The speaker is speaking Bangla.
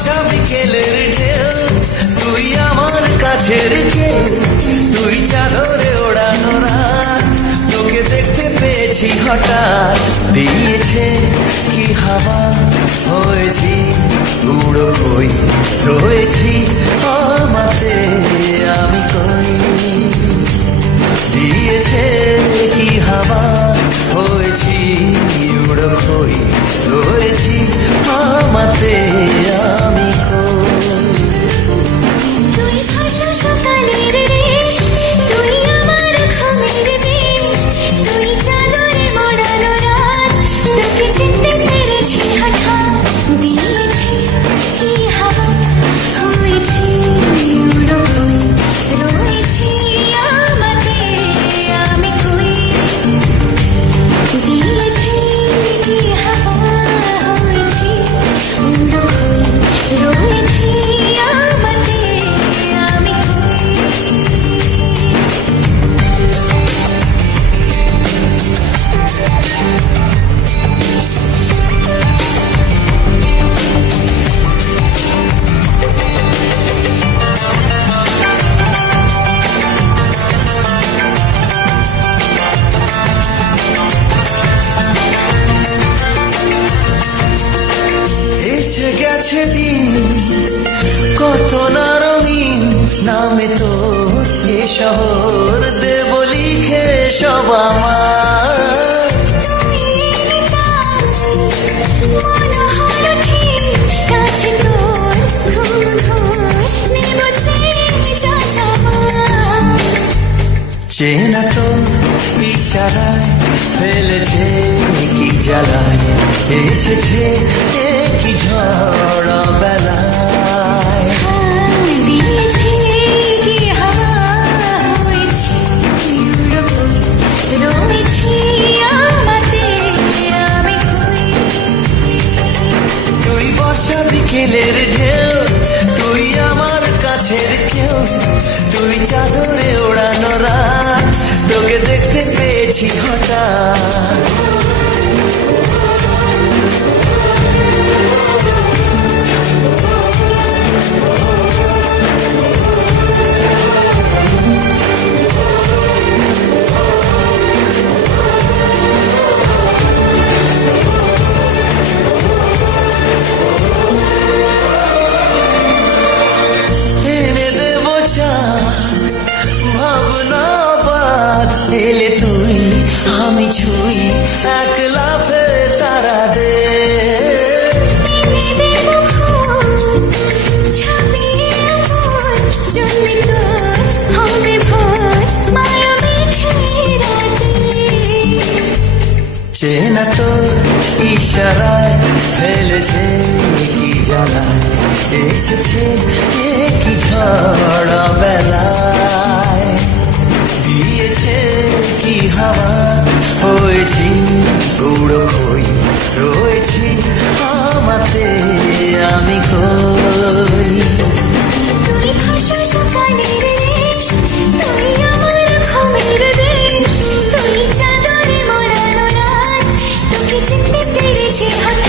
বর্ষা বিকেলের ঢেউ, তুই আমার কাছের কেউ, তুই চাদরে ওড়ানো রাত, তোকে দেখতে পেয়েছি হঠাৎ, দিয়েছে কি হাওয়া, হয়েছি উড়ো কই, রয়েছি আমাতে আমি কই, দিয়েছে কি হাওয়া, হয়েছি উড়ো কই, রয়েছি আমাতে আমি কই। তুই ভাষা সকালের রেশ, তুই আমার ঘুমের দেশ, তুই চাদরে মোড়ানো রাত, তোকে চিনতে পেরেছি হঠাৎ, দিয়েছি কি হাওয়া, হয়েছি উড়ো কই, রয়েছি আমাতে আমি কই, দিয়েছি কি হাওয়া, হয়েছি উড়ো কই, রয়েছি আমাতে আমি কই। এসে গেছে দিন কত না রঙিন, নামে তোর এ শহর দেব লিখে সব আমার, কাছে তোর ঘুম ঘুম নেব চেনা তোর ইশারায় ফেলেছে কি জ্বালায়, এসেছে কি ঝড় বেলায়, দিয়েছি কি হাওয়া, হয়েছি উড়ো কই, রয়েছি আমাতে আমি কই। তুই বর্ষা বিকেলের ঢেউ, তুই আমার কাছের কেউ, তুই চাদরে ওড়ানো রাত, তোকে দেখতে পেয়েছি হঠাৎ, এনে দেব চা ভাবনা বাদ, এলে তুই আমি ছুই এক লাফে তারা দে, দেব ফুল ছাপিয়ে ফুল, জন্মে তোর হবে ভোর মায়া মেঘে রাতে, চেনা তোর ইশারায় ফেলেছে কি জ্বালায়, এসেছে কি ঝড় বেলায়, দিয়েছে কি হাওয়া, হয়েছি উড়ো কই, রয়েছি আমাতে আমি কই। তুই ভাষা সকালের রেশ, তুই আমার ঘুমের দেশ, তুই চাদরে মোড়ানো রাত, তোকে চিনতে পেরেছি হঠাৎ,